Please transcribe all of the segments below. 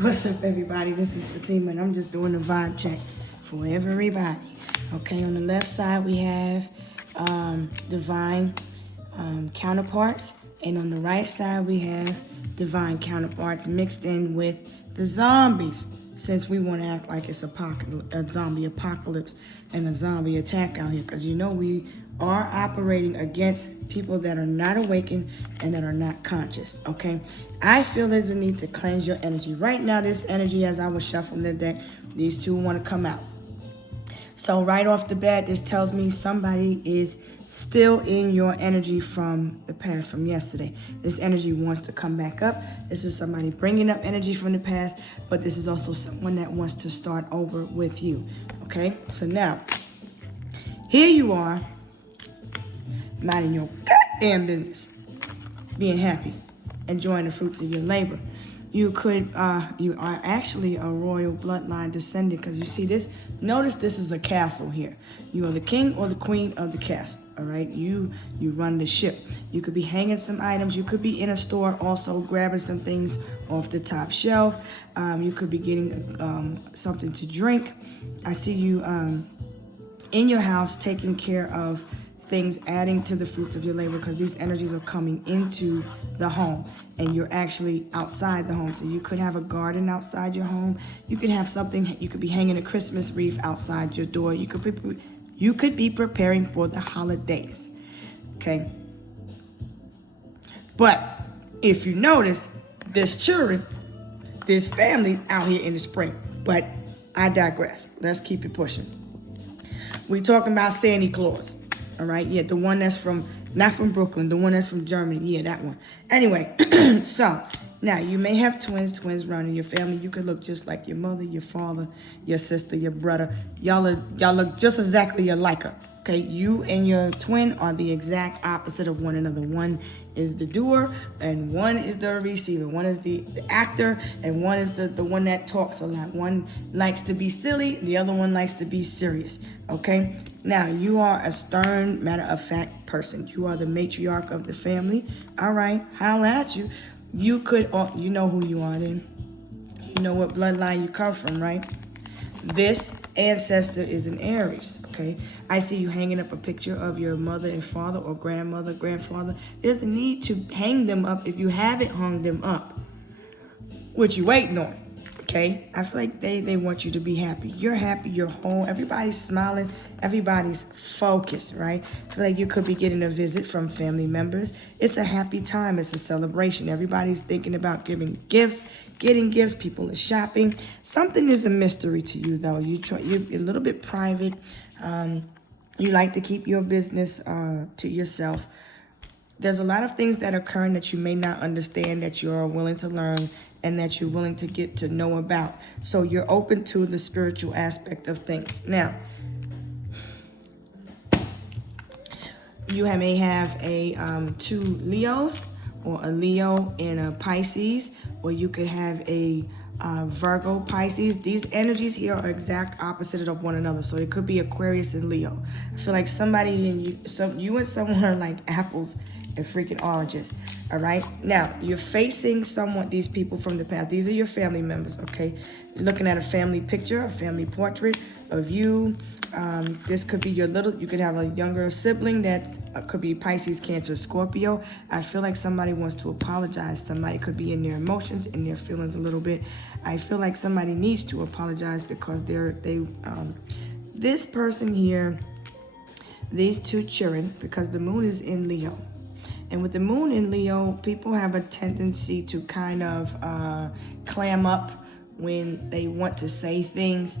What's up, everybody? This is Fatima, and I'm just doing a vibe check for everybody. Okay, on the left side, we have divine counterparts, and on the right side, we have divine counterparts mixed in with the zombies. Since we want to act like it's a zombie apocalypse and a zombie attack out here, because we are operating against people that are not awakened and that are not conscious, okay? I feel there's a need to cleanse your energy. Right now, this energy, as I was shuffling the deck, these two want to come out. So right off the bat, this tells me somebody is still in your energy from the past, from yesterday. This energy wants to come back up. This is somebody bringing up energy from the past, but this is also someone that wants to start over with you, okay? So now, here you are, minding your goddamn business, being happy, enjoying the fruits of your labor. You are actually a royal bloodline descendant, because you see this, notice this is a castle here. You are the king or the queen of the castle, all right? You run the ship. You could be hanging some items. You could be in a store also grabbing some things off the top shelf. You could be getting something to drink. I see you in your house taking care of things, adding to the fruits of your labor, because these energies are coming into the home and you're actually outside the home. So you could have a garden outside your home. You could have something, you could be hanging a Christmas wreath outside your door. You could be preparing for the holidays, okay? But if you notice, there's children, there's families out here in the spring. But I digress. Let's keep it pushing. We're talking about Santa Claus. All right, yeah, the one that's not from Brooklyn, the one that's from Germany, yeah, that one. Anyway, so now you may have twins running your family. You could look just like your mother, your father, your sister, your brother. Y'all look just exactly alike. Okay, you and your twin are the exact opposite of one another. One is the doer and one is the receiver. One is the actor and one is the one that talks a lot. One likes to be silly, the other one likes to be serious. Okay, now you are a stern, matter-of-fact person. You are the matriarch of the family. All right, holla at you. You know who you are then. You know what bloodline you come from, right? This ancestor is an Aries, okay? I see you hanging up a picture of your mother and father or grandmother, grandfather. There's a need to hang them up if you haven't hung them up. What you waiting on, okay? I feel like they want you to be happy. You're happy, you're whole, everybody's smiling, everybody's focused, right? I feel like you could be getting a visit from family members. It's a happy time, it's a celebration. Everybody's thinking about giving gifts, getting gifts, people are shopping. Something is a mystery to you, though. You're a little bit private. You like to keep your business to yourself. There's a lot of things that are occurring that you may not understand, that you're willing to learn and that you're willing to get to know about. So you're open to the spiritual aspect of things. Now, you may have two Leos, or a Leo and a Pisces, or you could have a Virgo, Pisces. These energies here are exact opposite of one another. So it could be Aquarius and Leo. I feel like you and someone are like apples and freaking oranges. All right. Now you're facing these people from the past. These are your family members. Okay. You're looking at a family picture, a family portrait of you. This could be you could have a younger sibling that could be Pisces, Cancer, Scorpio. I feel like somebody wants to apologize. Somebody could be in their emotions, in their feelings a little bit. I feel like somebody needs to apologize because this person here, these two children, because the moon is in Leo. And with the moon in Leo, people have a tendency to kind of clam up when they want to say things.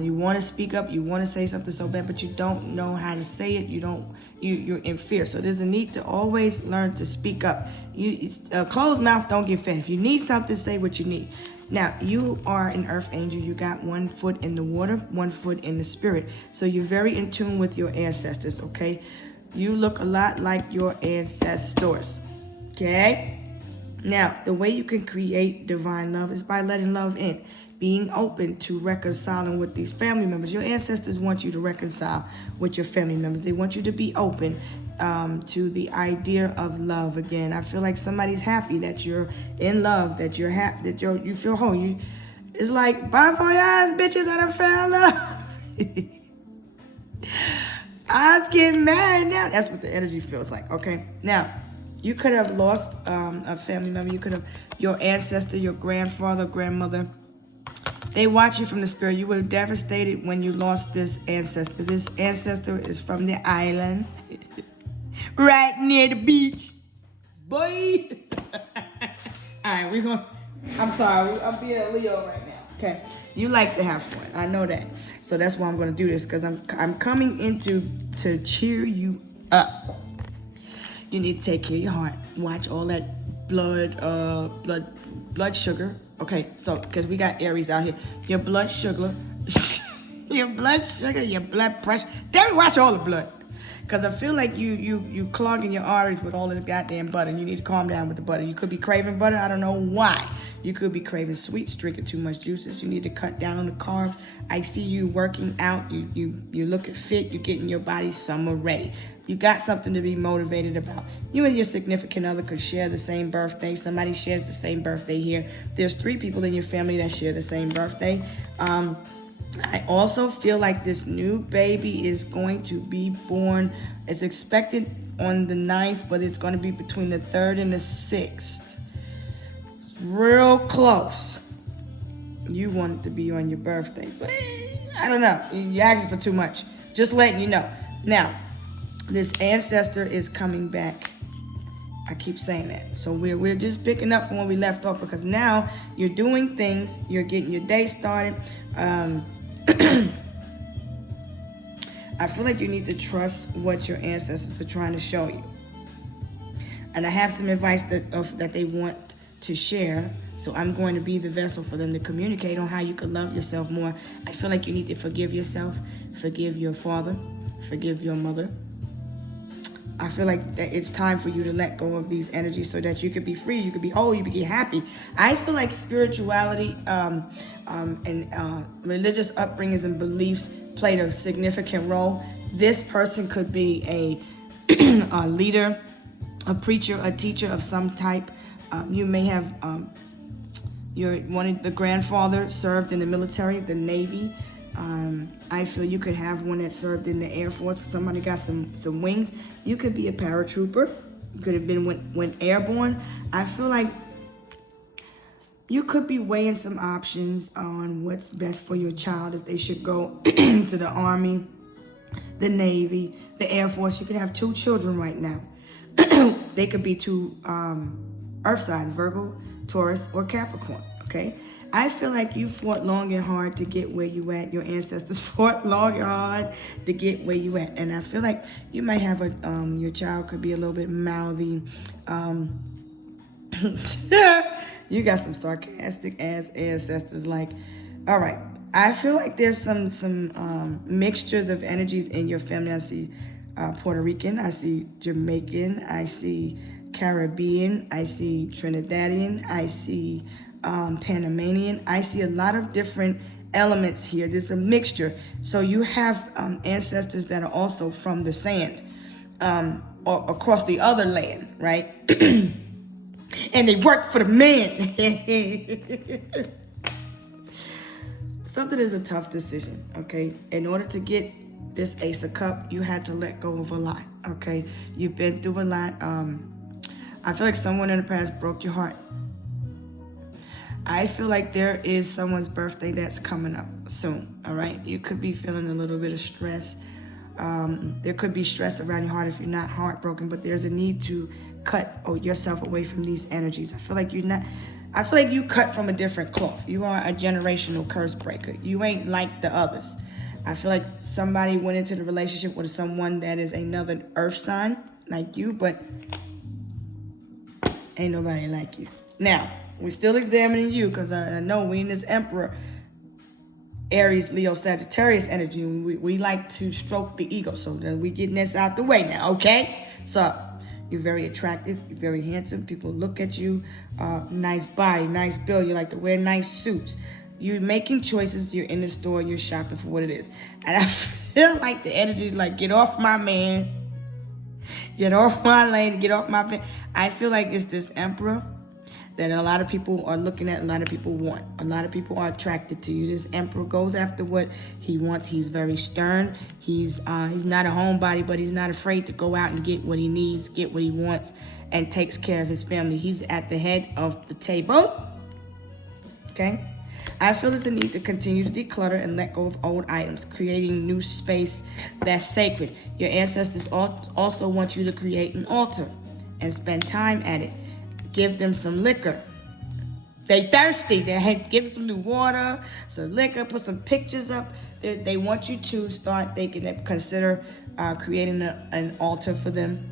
You want to speak up, you want to say something so bad, but you don't know how to say it. You're in fear. So there's a need to always learn to speak up. Closed mouth don't get fed. If you need something, say what you need. Now, you are an earth angel. You got 1 foot in the water, 1 foot in the spirit. So you're very in tune with your ancestors, okay? You look a lot like your ancestors, okay? Now, the way you can create divine love is by letting love in, being open to reconciling with these family members. Your ancestors want you to reconcile with your family members. They want you to be open to the idea of love again. I feel like somebody's happy that you're in love, that you're happy, that you feel whole. It's like, bon voyage, bitches, I done found love. I was getting mad now. That's what the energy feels like, okay? Now, you could have lost a family member. You could have, your ancestor, your grandfather, grandmother. They watch you from the spirit. You were devastated when you lost this ancestor. This ancestor is from the island, right near the beach. Boy. All right, I'm sorry. I'm being a Leo right now. Okay. You like to have fun. I know that. So that's why I'm going to do this, because I'm coming into to cheer you up. You need to take care of your heart. Watch all that blood sugar. Okay, so because we got Aries out here, your blood sugar, your blood pressure. Then watch all the blood, because I feel like you clogging your arteries with all this goddamn butter. And you need to calm down with the butter. You could be craving butter. I don't know why. You could be craving sweets, drinking too much juices. You need to cut down on the carbs. I see you working out. You looking fit. You're getting your body summer ready. You got something to be motivated about. You and your significant other could share the same birthday. Somebody shares the same birthday here. There's 3 people in your family that share the same birthday. I also feel like this new baby is going to be born. It's expected on the 9th, but it's going to be between the 3rd and the 6th. It's real close. You want it to be on your birthday, but I don't know. You're asking for too much. Just letting you know. Now, this ancestor is coming back. I keep saying that. So we're just picking up from where we left off, because now you're doing things. You're getting your day started. I feel like you need to trust what your ancestors are trying to show you. And I have some advice that they want to share. So I'm going to be the vessel for them to communicate on how you can love yourself more. I feel like you need to forgive yourself, forgive your father, forgive your mother. I feel like that it's time for you to let go of these energies so that you could be free, you could be whole, you could be happy. I feel like spirituality and religious upbringings and beliefs played a significant role. This person could be a leader, a preacher, a teacher of some type. You may have the grandfather served in the military, the Navy. I feel you could have one that served in the Air Force. Somebody got some wings. You could be a paratrooper. You could have been went airborne. I feel like you could be weighing some options on what's best for your child, if they should go to the Army, the Navy, the Air Force. You could have 2 children right now. They could be 2 earth signs, Virgo, Taurus, or Capricorn, okay? I feel like you fought long and hard to get where you at. Your ancestors fought long and hard to get where you at. And I feel like you might have your child could be a little bit mouthy. You got some sarcastic ass ancestors. Like, all right. I feel like there's some mixtures of energies in your family. I see Puerto Rican. I see Jamaican. I see Caribbean. I see Trinidadian. I see Panamanian. I see a lot of different elements here. There's a mixture. So you have ancestors that are also from the sand or across the other land, right? And they work for the man. Something is a tough decision, okay? In order to get this Ace of Cups, you had to let go of a lot, okay? You've been through a lot. I feel like someone in the past broke your heart. I feel like there is someone's birthday that's coming up soon, all right? You could be feeling a little bit of stress. There could be stress around your heart if you're not heartbroken, but there's a need to cut yourself away from these energies. I feel like you cut from a different cloth. You are a generational curse breaker. You ain't like the others. I feel like somebody went into the relationship with someone that is another earth sign like you, but ain't nobody like you. Now, we're still examining you, because I know we in this Emperor, Aries, Leo, Sagittarius energy. We like to stroke the ego, so that we getting this out the way now, okay? So You're very attractive. You're very handsome. People look at you. Nice body, nice build. You like to wear nice suits. You're making choices. You're in the store. You're shopping for what it is. And I feel like the energy is like, get off my man. Get off my lane. Get off my man. I feel like it's this emperor that a lot of people are looking at, a lot of people want. A lot of people are attracted to you. This emperor goes after what he wants. He's very stern. He's not a homebody, but he's not afraid to go out and get what he needs, get what he wants, and takes care of his family. He's at the head of the table. Okay? I feel there's a need to continue to declutter and let go of old items, creating new space that's sacred. Your ancestors also want you to create an altar and spend time at it. Give them some liquor. They thirsty. Give them some new water, some liquor, put some pictures up. They want you to start. They can consider creating an altar for them,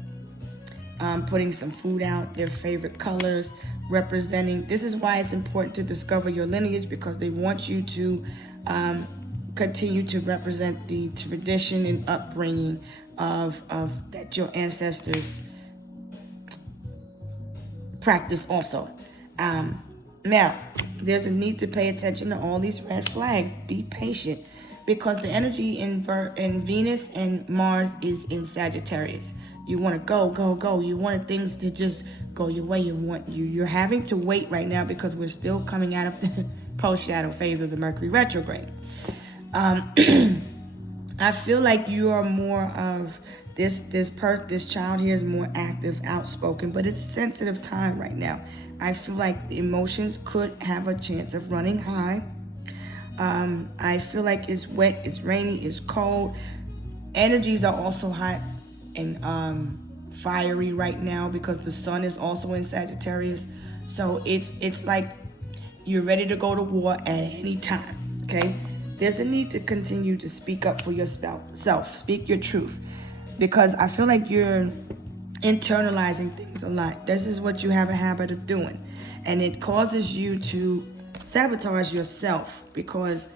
putting some food out, their favorite colors, representing. This is why it's important to discover your lineage, because they want you to continue to represent the tradition and upbringing of that your ancestors practice also. Now, there's a need to pay attention to all these red flags. Be patient, because the energy in Venus and Mars is in Sagittarius. You want to go, go, go. You want things to just go your way. You're having to wait right now because we're still coming out of the post-shadow phase of the Mercury retrograde. I feel like you are more of this child here is more active, outspoken, but it's sensitive time right now. I feel like the emotions could have a chance of running high. I feel like it's wet, it's rainy, it's cold. Energies are also hot and fiery right now because the sun is also in Sagittarius. So it's like you're ready to go to war at any time, okay? There's a need to continue to speak up for yourself, speak your truth, because I feel like you're internalizing things a lot. This is what you have a habit of doing, and it causes you to sabotage yourself because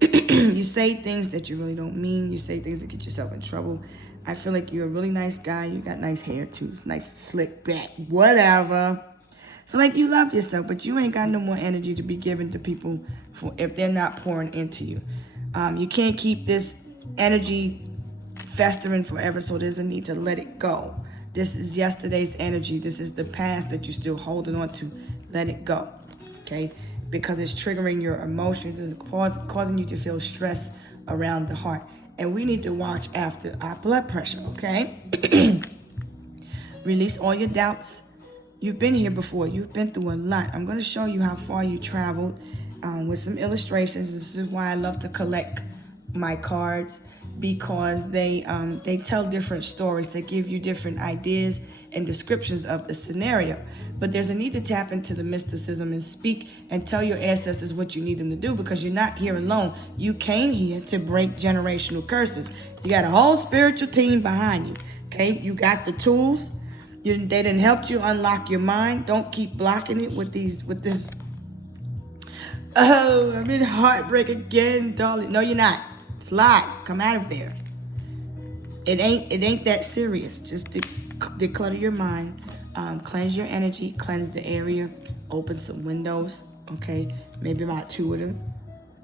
you say things that you really don't mean. You say things that get yourself in trouble. I feel like you're a really nice guy. You got nice hair too, nice slick back, whatever. I feel like you love yourself, but you ain't got no more energy to be given to people for if they're not pouring into you. You can't keep this energy festering forever, so there's a need to let it go. This is yesterday's energy. This is the past that you're still holding on to. Let it go, okay? Because it's triggering your emotions. It's causing you to feel stress around the heart. And we need to watch after our blood pressure, okay? Release all your doubts. You've been here before. You've been through a lot. I'm going to show you how far you traveled with some illustrations. This is why I love to collect my cards, because they tell different stories. They give you different ideas and descriptions of the scenario. But there's a need to tap into the mysticism and speak and tell your ancestors what you need them to do, because you're not here alone. You came here to break generational curses. You got a whole spiritual team behind you, okay? You got the tools. They done helped you unlock your mind. Don't keep blocking it with this. Oh, I'm in heartbreak again, darling. No, you're not. It's a lie. Come out of there. It ain't that serious. Just declutter your mind, cleanse your energy, cleanse the area, open some windows. Okay, maybe about 2 of them.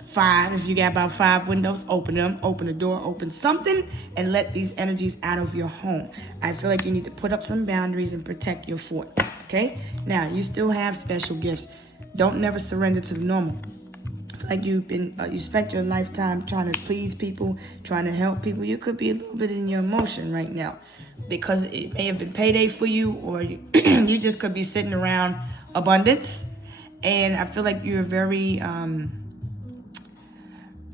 5, if you got about 5 windows, open them, open a door, open something, and let these energies out of your home. I feel like you need to put up some boundaries and protect your fort, okay? Now, you still have special gifts. Don't never surrender to the normal. Like you've been, you spent your lifetime trying to please people, trying to help people. You could be a little bit in your emotion right now because it may have been payday for you, or you just could be sitting around abundance. And I feel like you're very...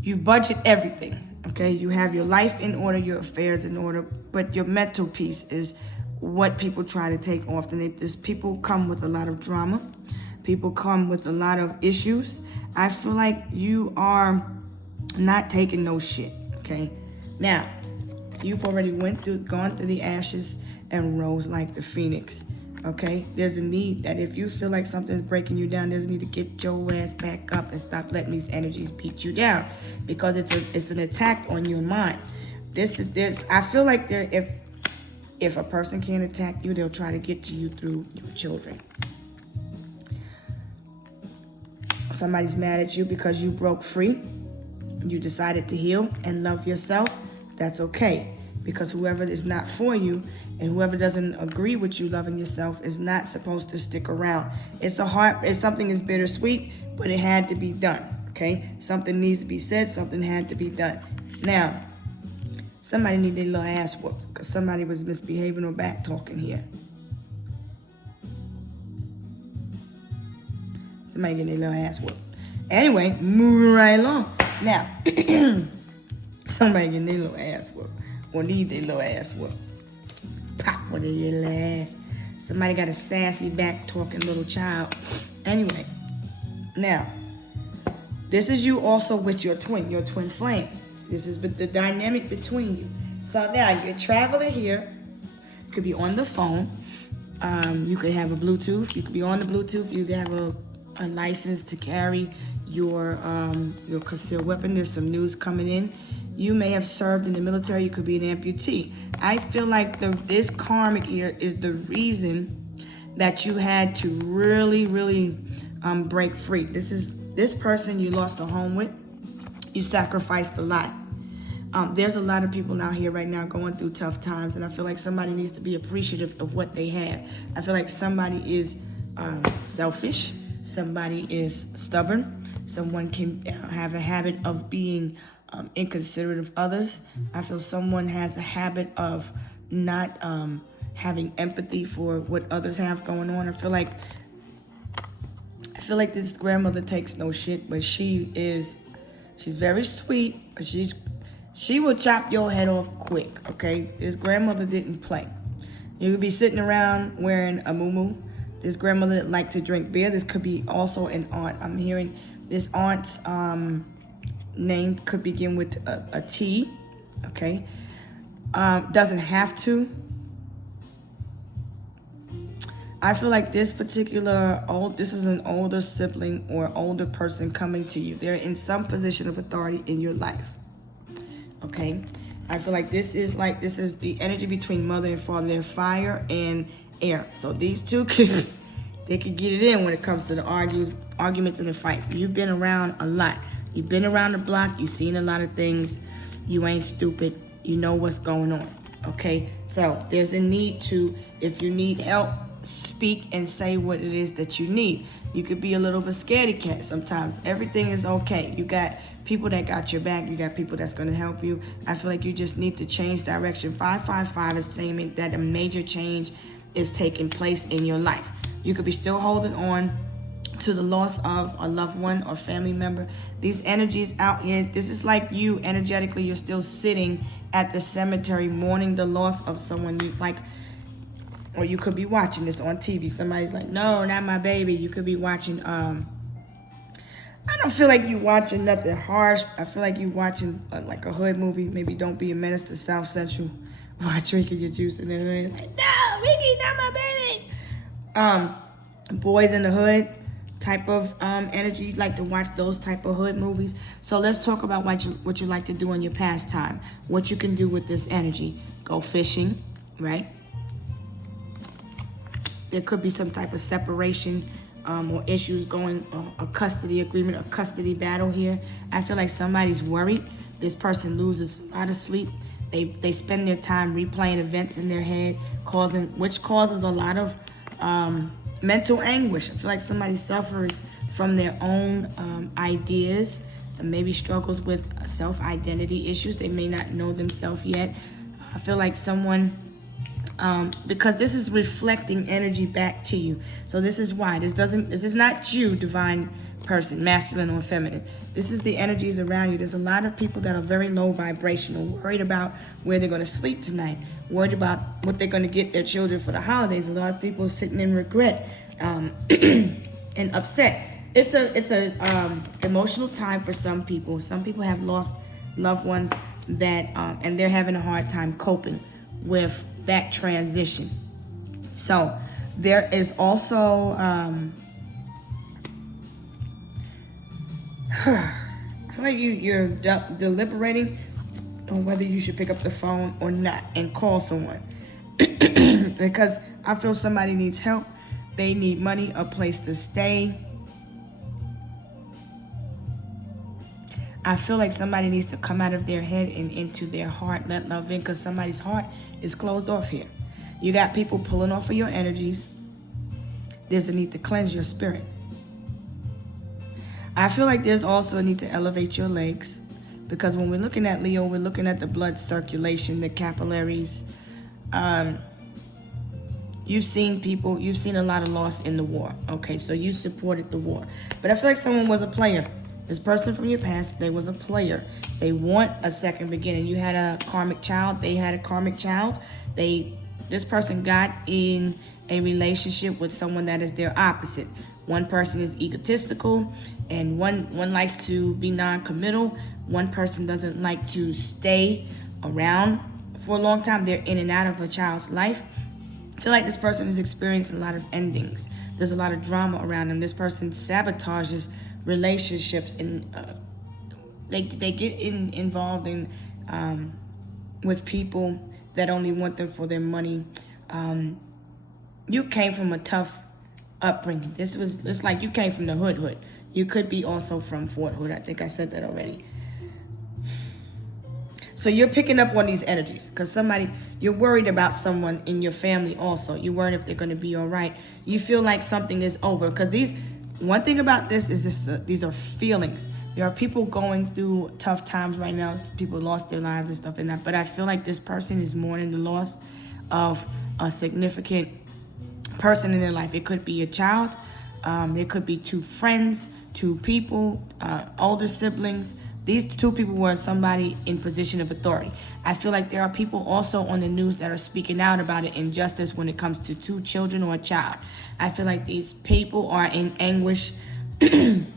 you budget everything, okay? You have your life in order, your affairs in order, but your mental piece is what people try to take often. People come with a lot of drama. People come with a lot of issues. I feel like you are not taking no shit, okay? Now, you've already gone through the ashes and rose like the phoenix, okay? There's a need that if you feel like something's breaking you down, there's a need to get your ass back up and stop letting these energies beat you down, because it's an attack on your mind. I feel like If a person can't attack you, they'll try to get to you through your children. Somebody's mad at you because you broke free. You decided to heal and love yourself. That's okay. Because whoever is not for you and whoever doesn't agree with you loving yourself is not supposed to stick around. It's something is bittersweet, but it had to be done. Okay? Something needs to be said. Something had to be done. Now, somebody need their little ass whooped because somebody was misbehaving or back talking here. Somebody get their little ass whooped. Anyway, moving right along. Now, somebody get their little ass whooped or need their little ass whooped. Pop with their little ass. Somebody got a sassy back talking little child. Anyway, now, this is you also with your twin flame. This is the dynamic between you. So now you're traveling here. You could be on the phone. You could have a Bluetooth. You could be on the Bluetooth. You could have a license to carry your concealed weapon. There's some news coming in. You may have served in the military. You could be an amputee. I feel like this karmic here is the reason that you had to really, really break free. This person you lost a home with. You sacrificed a lot. There's a lot of people out here right now going through tough times, and I feel like somebody needs to be appreciative of what they have. I feel like somebody is selfish. Somebody is stubborn. Someone can have a habit of being inconsiderate of others. I feel someone has a habit of not having empathy for what others have going on. I feel like this grandmother takes no shit, but she's very sweet, but she will chop your head off quick, okay? This grandmother didn't play. You could be sitting around wearing a muumuu. This grandmother that liked to drink beer. This could be also an aunt. I'm hearing this aunt's name could begin with a T, okay? Doesn't have to. I feel like this this is an older sibling or older person coming to you. They're in some position of authority in your life, okay? I feel like this is the energy between mother and father. They're fire and air. So these two could get it in when it comes to the arguments and the fights. You've been around a lot. You've been around the block. You've seen a lot of things. You ain't stupid. You know what's going on, okay? So there's a need to, if you need help, speak and say what it is that you need. You could be a little bit scaredy cat sometimes. Everything is okay. You got people that got your back. You got people that's going to help you. I feel like you just need to change direction. 555 is saying that a major change is taking place in your life. You could be still holding on to the loss of a loved one or family member. These energies out here, this is like you energetically, you're still sitting at the cemetery mourning the loss of someone you like. Or you could be watching this on TV. Somebody's like, no, not my baby. You could be watching, I don't feel like you watching nothing harsh. I feel like you watching like a hood movie. Maybe Don't Be a Menace to South Central. While drinking your juice in the hood. Like, no, Ricky, not my baby. Boys in the Hood type of energy. You like to watch those type of hood movies. So let's talk about what you like to do in your pastime. What you can do with this energy. Go fishing, right? There could be some type of separation or issues going, a custody agreement, a custody battle here. I feel like somebody's worried. This person loses a lot of sleep. They spend their time replaying events in their head, which causes a lot of mental anguish. I feel like somebody suffers from their own ideas and maybe struggles with self-identity issues. They may not know themselves yet. I feel like someone, because this is reflecting energy back to you. So this is why. This is not you, divine person, masculine or feminine. This is the energies around you. There's a lot of people that are very low vibrational, worried about where they're going to sleep tonight, worried about what they're going to get their children for the holidays. A lot of people sitting in regret and upset. It's a emotional time for some people. Some people have lost loved ones that and they're having a hard time coping with that transition. So there is also I feel like you're deliberating on whether you should pick up the phone or not and call someone. Because I feel somebody needs help. They need money, a place to stay. I feel like somebody needs to come out of their head and into their heart, let love in, because somebody's heart is closed off here. You got people pulling off of your energies. There's a need to cleanse your spirit. I feel like there's also a need to elevate your legs, because when we're looking at Leo, we're looking at the blood circulation, the capillaries. You've seen a lot of loss in the war. Okay, so you supported the war. But I feel like someone was a player. This person from your past, they was a player. They want a second beginning. You had a karmic child. They had a karmic child. This person got in a relationship with someone that is their opposite. One person is egotistical, and one likes to be non-committal. One person doesn't like to stay around for a long time. They're in and out of a child's life. I feel like this person is experiencing a lot of endings. There's a lot of drama around them. This person sabotages relationships, and they get involved in with people that only want them for their money. You came from a tough upbringing. It's like you came from the hood. You could be also from Fort Hood. I think I said that already. So you're picking up on these energies because you're worried about someone in your family also. You're worried if they're going to be all right. You feel like something is over because one thing about this is these are feelings. There are people going through tough times right now. People lost their lives and stuff like that. But I feel like this person is mourning the loss of a significant person in their life. It could be a child. It could be two friends, two people, older siblings. These two people were somebody in position of authority. I feel like there are people also on the news that are speaking out about an injustice when it comes to two children or a child. I feel like these people are in anguish, and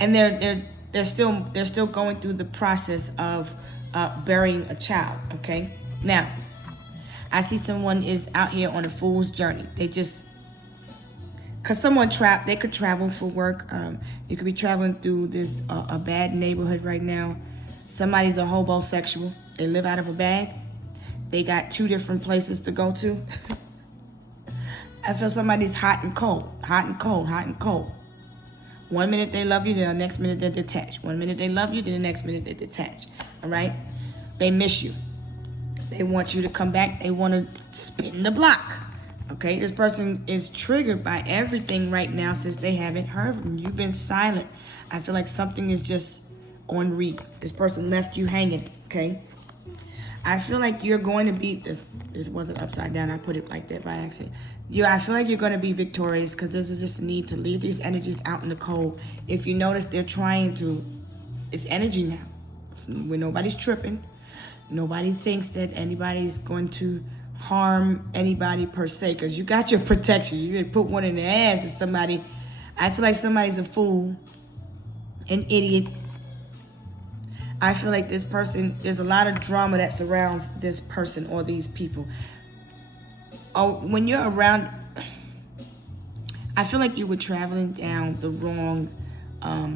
they're still going through the process of burying a child. Okay, now I see someone is out here on a fool's journey. Because they could travel for work. You could be traveling through this a bad neighborhood right now. Somebody's a hobosexual. They live out of a bag. They got two different places to go to. I feel somebody's hot and cold, hot and cold, hot and cold. 1 minute they love you, then the next minute they're detached. 1 minute they love you, then the next minute they're detached. All right? They miss you. They want you to come back. They want to spin the block. Okay, this person is triggered by everything right now since they haven't heard from you. You've been silent. I feel like something is just on read. This person left you hanging, okay? I feel like you're going to be, this wasn't upside down. I put it like that by accident. I feel like you're going to be victorious because there's just a need to leave these energies out in the cold. If you notice, they're trying to, it's energy now. When nobody's tripping, nobody thinks that anybody's going to harm anybody per se, because you got your protection. You can put one in the ass if somebody, I feel like somebody's a fool, an idiot. I feel like this person, there's a lot of drama that surrounds this person or these people. Oh, when you're around, I feel like you were traveling down the wrong,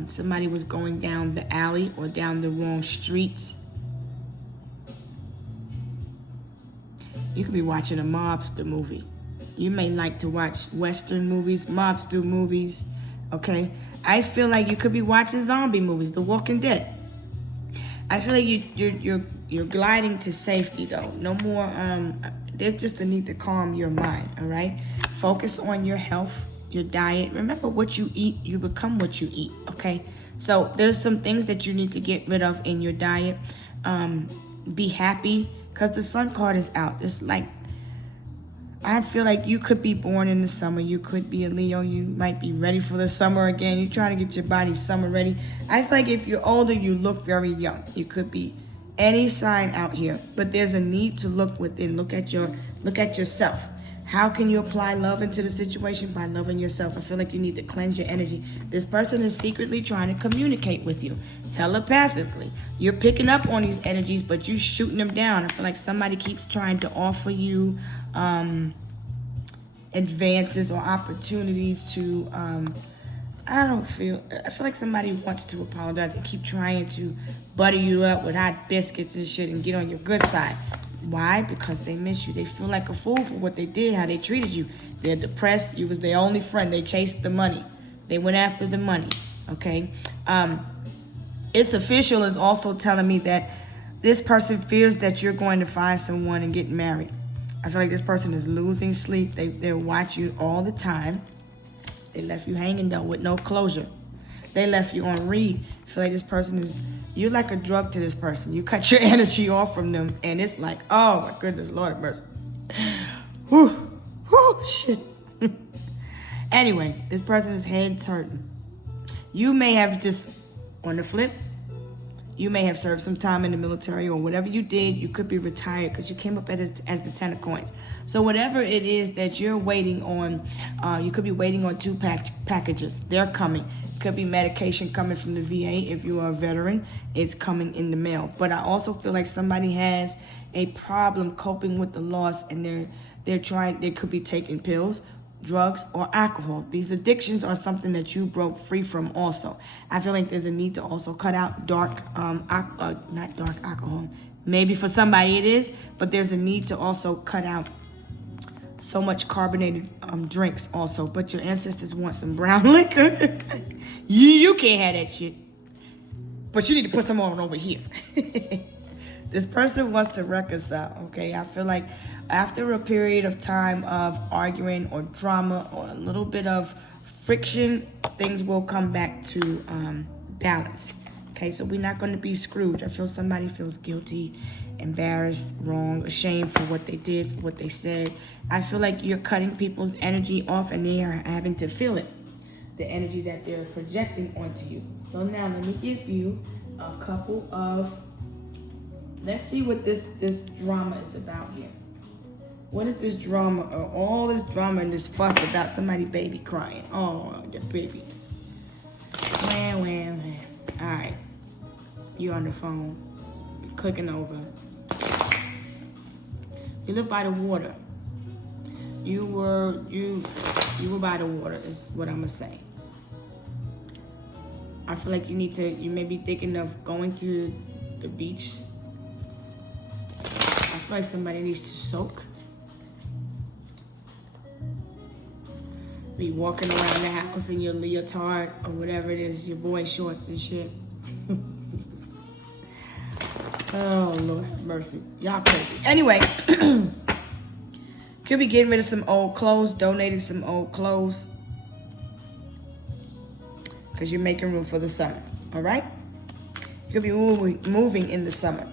somebody was going down the alley or down the wrong street. You could be watching a mobster movie. You may like to watch Western movies, mobster movies, okay? I feel like you could be watching zombie movies, The Walking Dead. I feel like you're gliding to safety though. No more, there's just a need to calm your mind, all right? Focus on your health, your diet. Remember what you eat, you become what you eat, okay? So there's some things that you need to get rid of in your diet. Be happy. Because the sun card is out. It's like, I feel like you could be born in the summer. You could be a Leo. You might be ready for the summer again. You're trying to get your body summer ready. I feel like if you're older, you look very young. You could be any sign out here. But there's a need to look within. Look at yourself. How can you apply love into the situation? By loving yourself. I feel like you need to cleanse your energy. This person is secretly trying to communicate with you telepathically. You're picking up on these energies, but you're shooting them down. I feel like somebody keeps trying to offer you advances or opportunities to, I feel like somebody wants to apologize. They keep trying to butter you up with hot biscuits and shit and get on your good side. Why? Because they miss you. They feel like a fool for what they did, how they treated you. They're depressed. You was their only friend. They chased the money. They went after the money. Okay? It's official is also telling me that this person fears that you're going to find someone and get married. I feel like this person is losing sleep. They watch you all the time. They left you hanging though with no closure. They left you on read. I feel like this person is, you're like a drug to this person. You cut your energy off from them and it's like, oh my goodness, Lord have mercy. Whew, whew, shit. Anyway, this person's head's hurting. You may have just, on the flip, you may have served some time in the military or whatever you did. You could be retired because you came up as the 10 of coins. So whatever it is that you're waiting on, you could be waiting on two packages. They're coming. It could be medication coming from the VA. If you are a veteran, it's coming in the mail. But I also feel like somebody has a problem coping with the loss and they could be taking pills, drugs, or alcohol. These addictions are something that you broke free from also. I feel like there's a need to also cut out not dark alcohol. Maybe for somebody it is, but there's a need to also cut out so much carbonated drinks also. But your ancestors want some brown liquor. you can't have that shit. But you need to put some on over here. This person wants to reconcile, okay? I feel like after a period of time of arguing or drama or a little bit of friction, things will come back to balance, okay? So we're not going to be screwed. I feel somebody feels guilty, embarrassed, wrong, ashamed for what they did, for what they said. I feel like you're cutting people's energy off and they are having to feel it, the energy that they're projecting onto you. So now let me give you a couple of, let's see what this drama is about here. What is this drama, all this drama and this fuss about somebody baby crying? Oh, the baby. Wham. All right, you're on the phone, you're clicking over. You live by the water. You were by the water is what I'm gonna say. I feel like you may be thinking of going to the beach. I feel like somebody needs to soak. Be walking around the house in your leotard or whatever it is, your boy shorts and shit. Oh, Lord have mercy. Y'all crazy. Anyway, could be getting rid of some old clothes, donating some old clothes. Because you're making room for the summer, all right? You could be moving in the summer.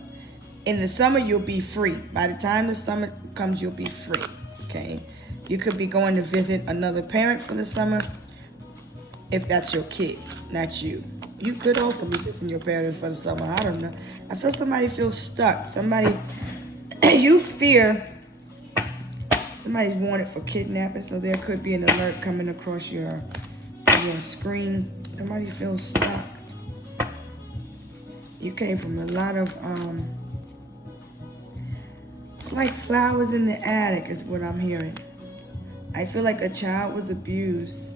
In the summer, you'll be free. By the time the summer comes, you'll be free, okay? You could be going to visit another parent for the summer, if that's your kid, not you. You could also be visiting your parents for the summer. I don't know. I feel somebody feels stuck. Somebody, you fear somebody's wanted for kidnapping, so there could be an alert coming across your screen. Somebody feels stuck. You came from a lot of, it's like flowers in the attic is what I'm hearing. I feel like a child was abused.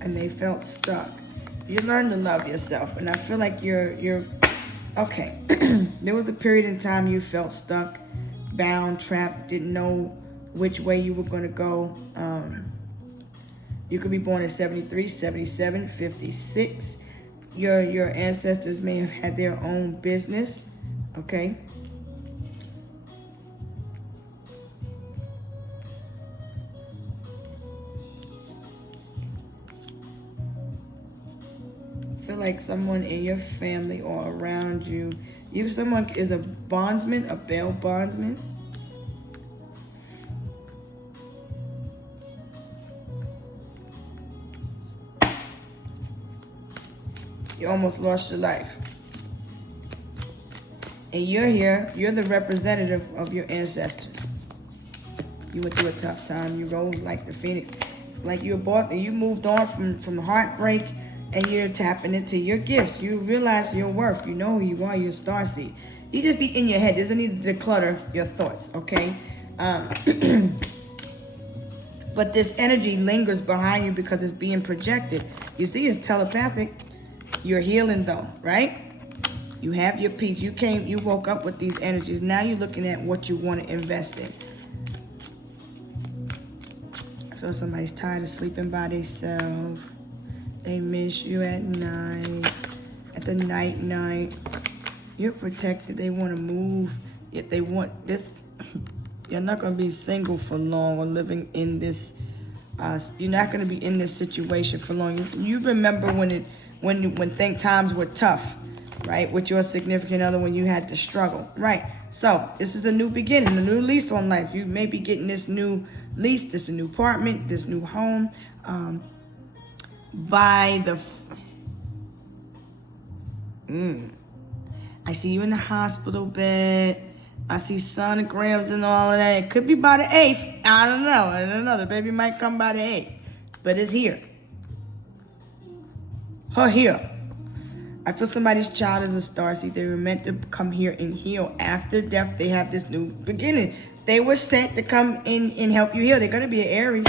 And they felt stuck. You learn to love yourself. And I feel like you're okay. There was a period in time you felt stuck, bound, trapped, didn't know which way you were going to go. You could be born in 73, 77, 56. Your ancestors may have had their own business, okay? Feel like someone in your family or around you, if someone is a bondsman, a bail bondsman, you almost lost your life. And you're here, you're the representative of your ancestors. You went through a tough time, you rose like the phoenix. Like you're boss, and you moved on from heartbreak, and you're tapping into your gifts. You realize your worth. You know who you are, you're a starseed. You just be in your head. Doesn't need to declutter your thoughts, okay? But this energy lingers behind you because it's being projected. You see, it's telepathic. You're healing though, right? You have your peace. You woke up with these energies. Now you're looking at what you want to invest in. I feel somebody's tired of sleeping by themselves. They miss you at night, at the night. You're protected. They want to move. Yet they want this. You're not going to be single for long or living in this. You're not going to be in this situation for long. You remember when times were tough, right? With your significant other, when you had to struggle, right? So this is a new beginning, a new lease on life. You may be getting this new lease, this new apartment, this new home. I see you in the hospital bed. I see sonograms and all of that. It could be by the 8th. I don't know. The baby might come by the 8th. But it's here. Her here. I feel somebody's child is a starseed. They were meant to come here and heal. After death, they have this new beginning. They were sent to come in and help you heal. They're going to be an Aries.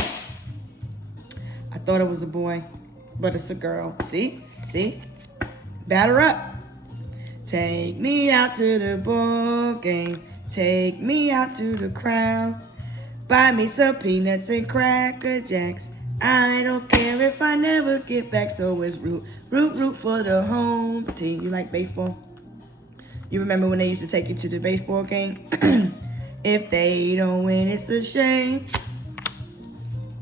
I thought it was a boy, but it's a girl. See? Batter up. Take me out to the ball game. Take me out to the crowd. Buy me some peanuts and Cracker Jacks. I don't care if I never get back. So it's root for the home team. You like baseball? You remember when they used to take you to the baseball game? If they don't win, it's a shame.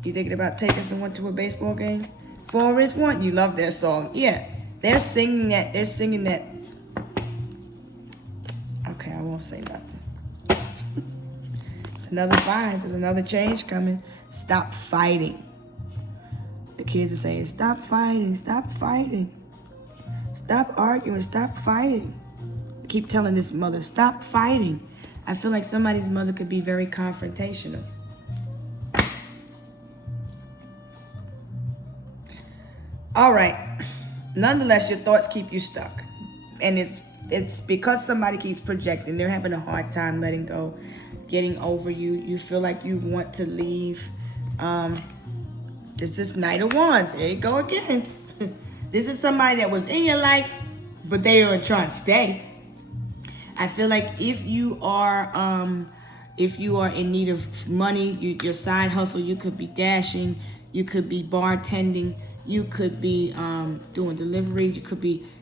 You thinking about taking someone to a baseball game? Forrest One. You love that song. Yeah. They're singing that. Okay, I won't say nothing. It's another 5. There's another change coming. Stop fighting. The kids are saying, stop fighting. Stop arguing. Stop fighting. I keep telling this mother, stop fighting. I feel like somebody's mother could be very confrontational. All right. Nonetheless, your thoughts keep you stuck. And it's because somebody keeps projecting. They're having a hard time letting go, getting over you. You feel like you want to leave. This is Knight of Wands. There you go again. This is somebody that was in your life, but they are trying to stay. I feel like if you are in need of money, your side hustle, you could be dashing, you could be bartending, you could be doing deliveries,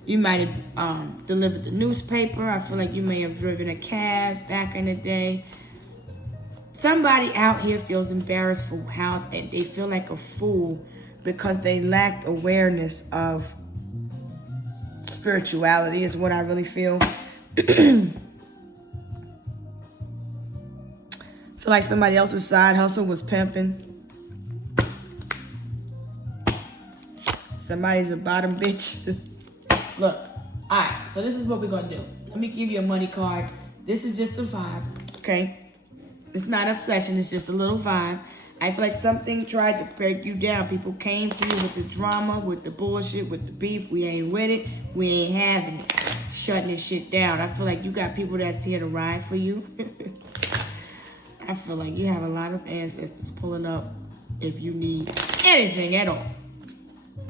you might have delivered the newspaper. I feel like you may have driven a cab back in the day. Somebody out here feels embarrassed for how they feel like a fool because they lacked awareness of spirituality is what I really feel. Feel like somebody else's side hustle was pimping. Somebody's a bottom bitch. Look, all right, so this is what we're gonna do. Let me give you a money card. This is just a vibe, okay? It's not obsession, it's just a little vibe. I feel like something tried to break you down. People came to you with the drama, with the bullshit, with the beef. We ain't with it. We ain't having it. Shutting this shit down. I feel like you got people that's here to ride for you. I feel like you have a lot of ancestors pulling up if you need anything at all.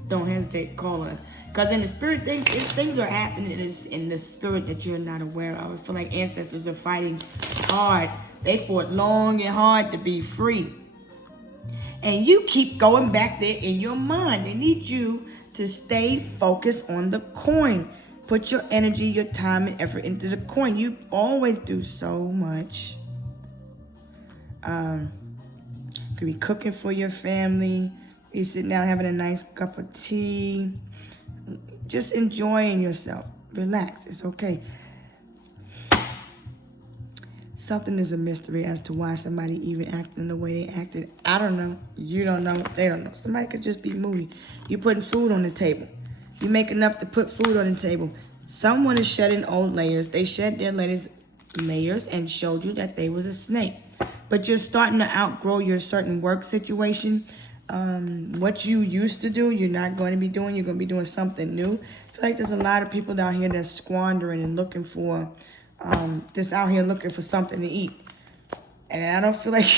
Don't hesitate to call us. Because in the spirit, things are happening in the spirit that you're not aware of. I feel like ancestors are fighting hard. They fought long and hard to be free. And you keep going back there in your mind. They need you to stay focused on the coin. Put your energy, your time, and effort into the coin. You always do so much. Could be cooking for your family. Be sitting down having a nice cup of tea. Just enjoying yourself. Relax. It's okay. Something is a mystery as to why somebody even acting the way they acted. I don't know. You don't know. They don't know. Somebody could just be moody. You're putting food on the table. You make enough to put food on the table. Someone is shedding old layers. They shed their layers and showed you that they was a snake. But you're starting to outgrow your certain work situation. What you used to do, you're not going to be doing. You're going to be doing something new. I feel like there's a lot of people down here that's squandering and looking for... just out here looking for something to eat. And I don't feel like,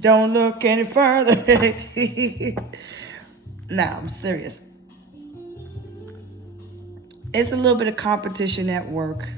don't look any further. Nah, I'm serious. It's a little bit of competition at work.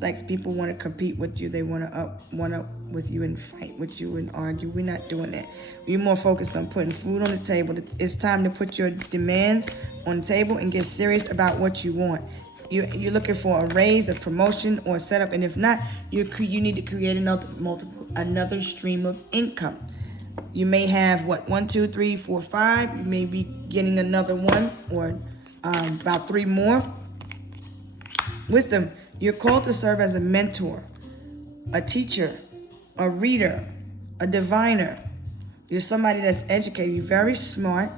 Like people want to compete with you. They want to one up with you and fight with you and argue. We're not doing that. We're more focused on putting food on the table. It's time to put your demands on the table and get serious about what you want. You're looking for a raise, a promotion, or a setup, and if not, you need to create another stream of income. You may have 1, 2, 3, 4, 5. You may be getting another one or about 3 more. Wisdom. You're called to serve as a mentor, a teacher, a reader, a diviner. You're somebody that's educated. You're very smart.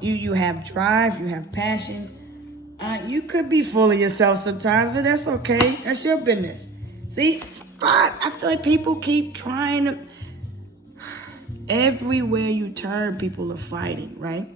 You have drive. You have passion. You could be full of yourself sometimes, but that's okay. That's your business. See, I feel like people keep trying to... Everywhere you turn, people are fighting, right?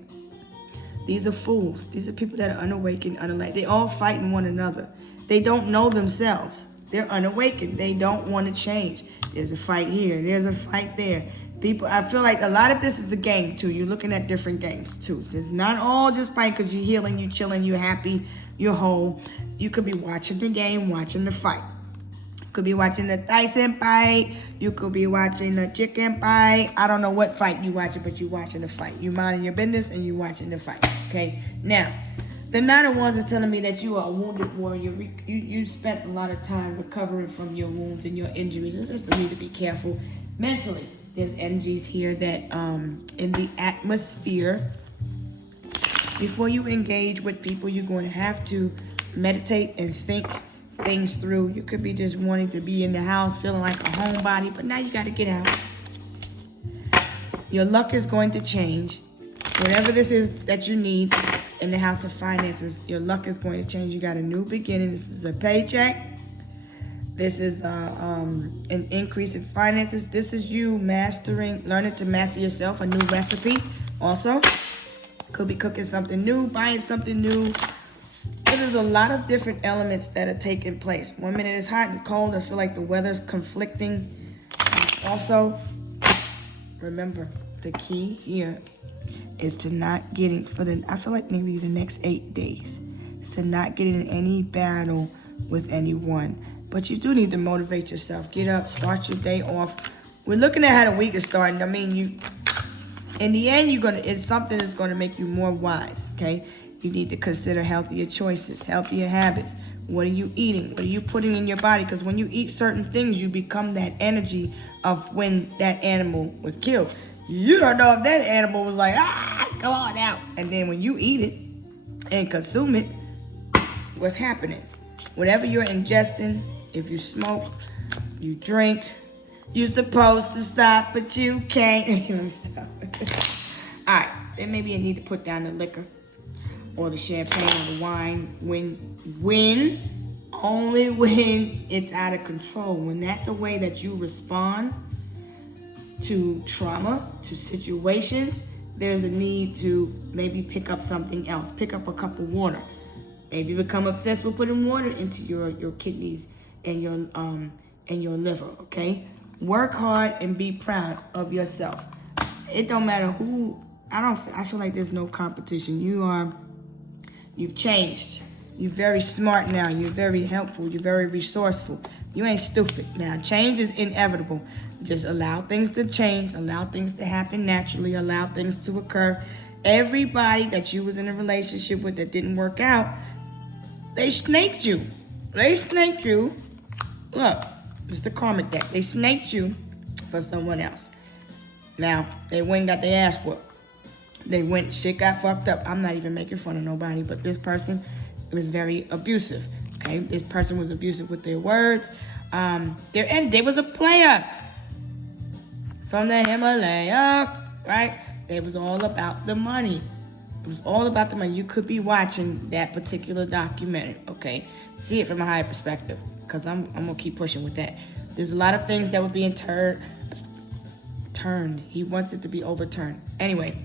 These are fools. These are people that are unawakened, unenlightened. They all fighting one another. They don't know themselves. They're unawakened. They don't want to change. There's a fight here. There's a fight there. People, I feel like a lot of this is the game too. You're looking at different games too. So it's not all just fight because you're healing, you're chilling, you're happy, you're whole. You could be watching the game, watching the fight. Could be watching the Tyson fight. You could be watching the chicken fight. I don't know what fight you watching, but you watching the fight. You minding your business and you watching the fight. Okay. Now, the Nine of Wands is telling me that you are a wounded warrior. You spent a lot of time recovering from your wounds and your injuries. This is to need to be careful mentally. There's energies here that in the atmosphere. Before you engage with people, you're going to have to meditate and think things through. You could be just wanting to be in the house, feeling like a homebody, but now you got to get out. Your luck is going to change. Whatever this is that you need in the house of finances, your luck is going to change. You got a new beginning. This is a paycheck. This is an increase in finances. This is you learning to master yourself, a new recipe also. Could be cooking something new, buying something new. There's a lot of different elements that are taking place. 1 minute it's hot and cold. I feel like the weather's conflicting. Also, remember, the key here is to not get in, I feel like maybe the next 8 days, is to not get in any battle with anyone. But you do need to motivate yourself. Get up, start your day off. We're looking at how the week is starting. I mean, in the end, it's something that's going to make you more wise, okay? You need to consider healthier choices, healthier habits. What are you eating? What are you putting in your body? Because when you eat certain things, you become that energy of when that animal was killed. You don't know if that animal was like, come on out. And then when you eat it and consume it, what's happening? Whatever you're ingesting, if you smoke, you drink, you're supposed to stop, but you can't. Let me stop. All right, there may be a need to put down the liquor or the champagne or the wine only when it's out of control. When that's a way that you respond to trauma, to situations, there's a need to maybe pick up something else. Pick up a cup of water. Maybe become obsessed with putting water into your kidneys and your liver, okay? Work hard and be proud of yourself. It don't matter who, I feel like there's no competition. You've changed. You're very smart now. You're very helpful. You're very resourceful. You ain't stupid. Now, change is inevitable. Just allow things to change. Allow things to happen naturally. Allow things to occur. Everybody that you was in a relationship with that didn't work out, they snaked you. Look, it's the karmic deck. They snaked you for someone else. Now, they went and got their ass whooped. Shit got fucked up. I'm not even making fun of nobody, but this person was very abusive, okay? This person was abusive with their words. They was a player from the Himalaya, right? It was all about the money. It was all about the money. You could be watching that particular documentary, okay? See it from a higher perspective, because I'm going to keep pushing with that. There's a lot of things that were being turned. He wants it to be overturned. Anyway,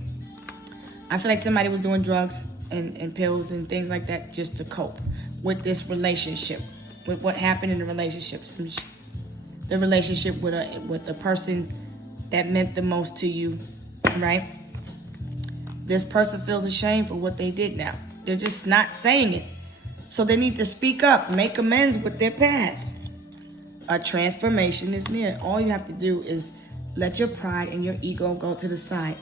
I feel like somebody was doing drugs and pills and things like that just to cope with this relationship, with what happened in the relationship. The relationship with the person that meant the most to you, right? This person feels ashamed for what they did now. They're just not saying it. So they need to speak up, make amends with their past. A transformation is near. All you have to do is let your pride and your ego go to the side.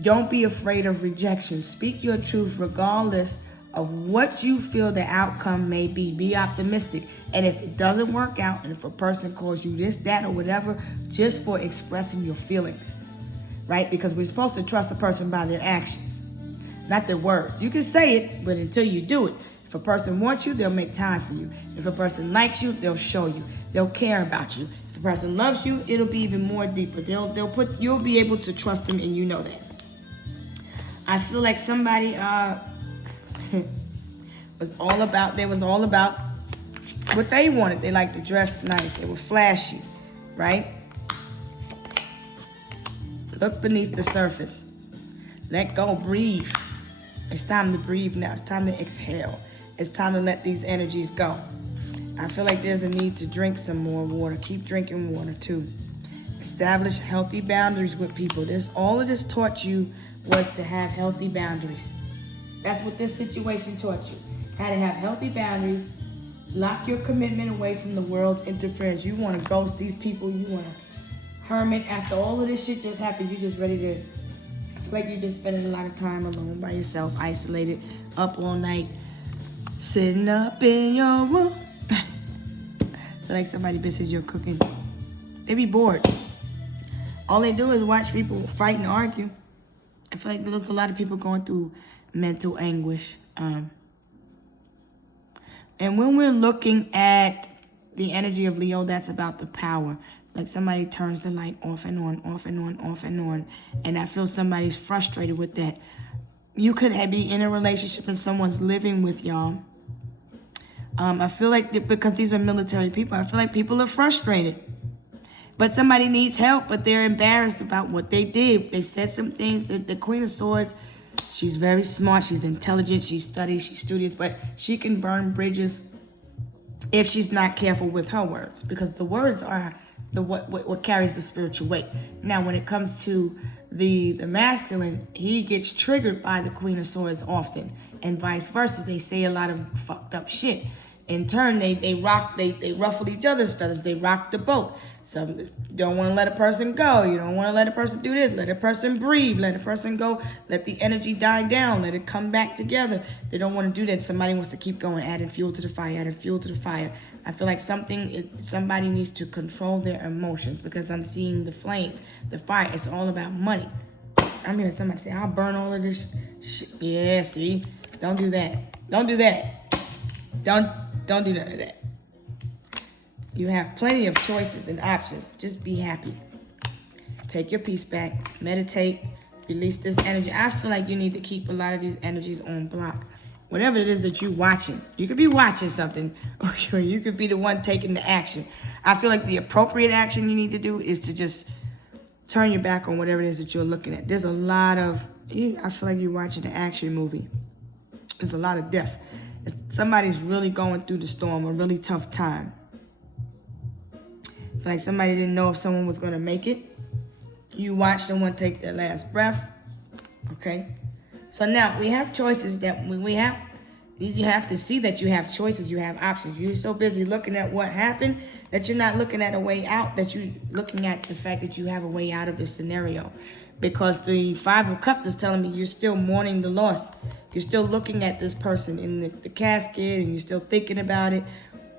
Don't be afraid of rejection. Speak your truth regardless of what you feel the outcome may be. Be optimistic. And if it doesn't work out, and if a person calls you this, that, or whatever, just for expressing your feelings, right? Because we're supposed to trust a person by their actions, not their words. You can say it, but until you do it. If a person wants you, they'll make time for you. If a person likes you, they'll show you. They'll care about you. If a person loves you, it'll be even more deeper. You'll be able to trust them, and you know that. I feel like somebody was all about what they wanted. They like to dress nice. They were flashy, right? Look beneath the surface. Let go, breathe. It's time to breathe now. It's time to exhale. It's time to let these energies go. I feel like there's a need to drink some more water. Keep drinking water too. Establish healthy boundaries with people. All of this taught you was to have healthy boundaries. That's what this situation taught you. How to have healthy boundaries. Lock your commitment away from the world's interference. You want to ghost these people. You want to hermit. After all of this shit just happened, you're just ready to... I feel like you've been spending a lot of time alone by yourself, isolated, up all night, sitting up in your room. I feel like somebody bitches you're cooking. They be bored. All they do is watch people fight and argue. I feel like there's a lot of people going through mental anguish. And when we're looking at the energy of Leo, that's about the power. Like somebody turns the light off and on, off and on, off and on. And I feel somebody's frustrated with that. You could be in a relationship and someone's living with y'all. I feel like because these are military people, I feel like people are frustrated. But somebody needs help, but they're embarrassed about what they did. They said some things. The Queen of Swords, she's very smart. She's intelligent. She studies. She's studious. But she can burn bridges if she's not careful with her words. Because the words are what carries the spiritual weight. Now, when it comes to the masculine, he gets triggered by the Queen of Swords often. And vice versa. They say a lot of fucked up shit. In turn, they ruffle each other's feathers. They rock the boat. Some don't want to let a person go. You don't want to let a person do this. Let a person breathe. Let a person go. Let the energy die down. Let it come back together. They don't want to do that. Somebody wants to keep going, adding fuel to the fire, adding fuel to the fire. I feel like somebody needs to control their emotions because I'm seeing the flame, the fire. It's all about money. I'm hearing somebody say, I'll burn all of this shit. Yeah, see? Don't do that. Don't do that. Don't do none of that. You have plenty of choices and options. Just be happy. Take your peace back. Meditate. Release this energy. I feel like you need to keep a lot of these energies on block. Whatever it is that you're watching. You could be watching something, or you could be the one taking the action. I feel like the appropriate action you need to do is to just turn your back on whatever it is that you're looking at. There's a lot of... I feel like you're watching an action movie. There's a lot of death. Somebody's really going through the storm, a really tough time. Like somebody didn't know if someone was going to make it. You watch someone take their last breath. Okay? So now we have choices that you have to see that you have choices, you have options. You're so busy looking at what happened that you're not looking at a way out, that you're looking at the fact that you have a way out of this scenario. Because the Five of Cups is telling me you're still mourning the loss. You're still looking at this person in the casket and you're still thinking about it,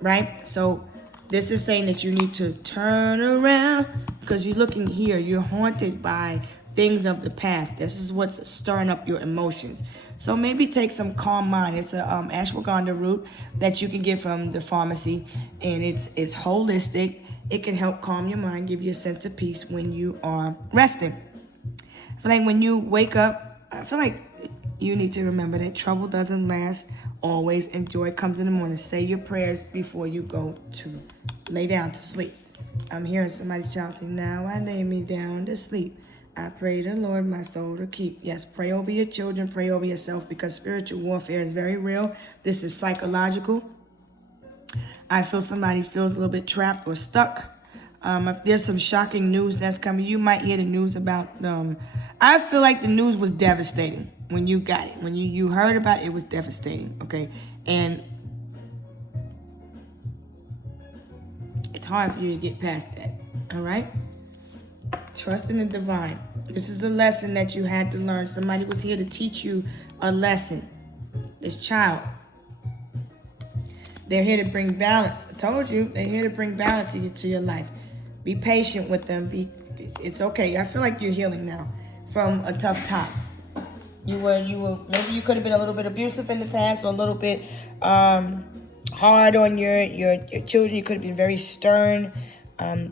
right? So this is saying that you need to turn around because you're looking here. You're haunted by things of the past. This is what's stirring up your emotions. So maybe take some calm mind. It's a ashwagandha root that you can get from the pharmacy, and it's holistic. It can help calm your mind, give you a sense of peace when you are resting. I feel like when you wake up, I feel like you need to remember that trouble doesn't last always, and joy comes in the morning. Say your prayers before you go to lay down to sleep. I'm hearing somebody shouting, now I lay me down to sleep. I pray the Lord my soul to keep. Yes, pray over your children, pray over yourself, because spiritual warfare is very real. This is psychological. I feel somebody feels a little bit trapped or stuck. If there's some shocking news that's coming, you might hear the news about, I feel like the news was devastating when you got it. When you heard about it, it was devastating, okay? And it's hard for you to get past that, all right? Trust in the divine. This is a lesson that you had to learn. Somebody was here to teach you a lesson. This child. They're here to bring balance. I told you, they're here to bring balance into your life. Be patient with them. It's okay. I feel like you're healing now from a tough time. You were maybe you could have been a little bit abusive in the past, or a little bit hard on your children. You could have been very stern.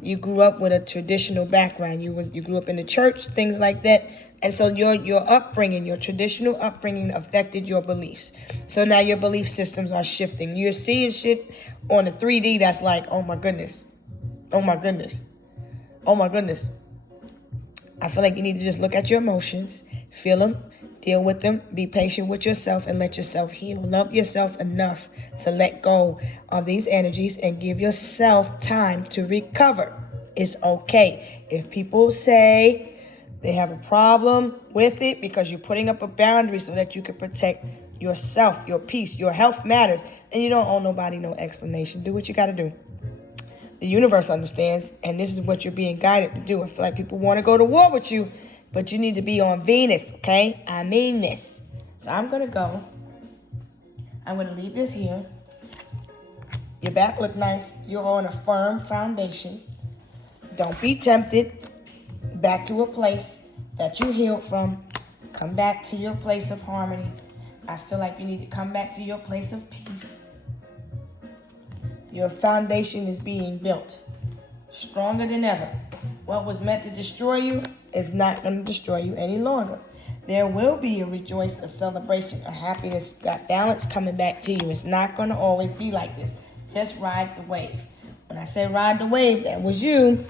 You grew up with a traditional background. You grew up in the church, things like that. And so your upbringing, your traditional upbringing affected your beliefs. So now your belief systems are shifting. You're seeing shit on the 3D that's like, oh my goodness. Oh my goodness. Oh my goodness. I feel like you need to just look at your emotions, feel them, deal with them, be patient with yourself, and let yourself heal. Love yourself enough to let go of these energies and give yourself time to recover. It's okay. If people say they have a problem with it because you're putting up a boundary so that you can protect yourself, your peace, your health matters, and you don't owe nobody no explanation. Do what you got to do. The universe understands, and this is what you're being guided to do. I feel like people want to go to war with you, but you need to be on Venus, okay? I mean this. So I'm going to go. I'm going to leave this here. Your back look nice. You're on a firm foundation. Don't be tempted. Back to a place that you healed from. Come back to your place of harmony. I feel like you need to come back to your place of peace. Your foundation is being built stronger than ever. What was meant to destroy you is not going to destroy you any longer. There will be a rejoice, a celebration, a happiness. You've got balance coming back to you. It's not going to always be like this. Just ride the wave. When I say ride the wave, that was you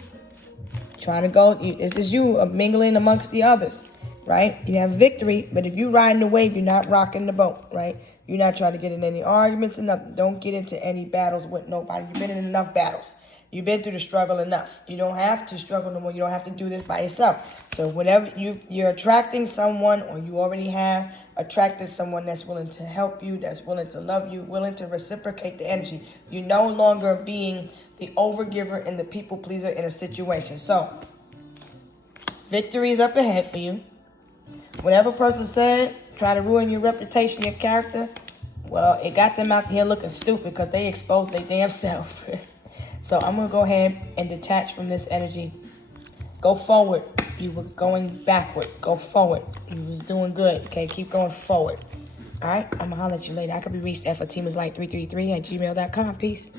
trying to go. This is you mingling amongst the others, right? You have victory, but if you're riding the wave, you're not rocking the boat, right? You're not trying to get in any arguments or nothing. Don't get into any battles with nobody. You've been in enough battles. You've been through the struggle enough. You don't have to struggle no more. You don't have to do this by yourself. So whenever you're attracting someone, or you already have attracted someone that's willing to help you, that's willing to love you, willing to reciprocate the energy. You're no longer being the overgiver and the people pleaser in a situation. So victory is up ahead for you. Whatever person said, try to ruin your reputation, your character, well, it got them out here looking stupid because they exposed their damn self. So I'm going to go ahead and detach from this energy. Go forward. You were going backward. Go forward. You was doing good. Okay, keep going forward. All right, I'm going to holler at you later. I can be reached at fatimaslight333@gmail.com. Peace.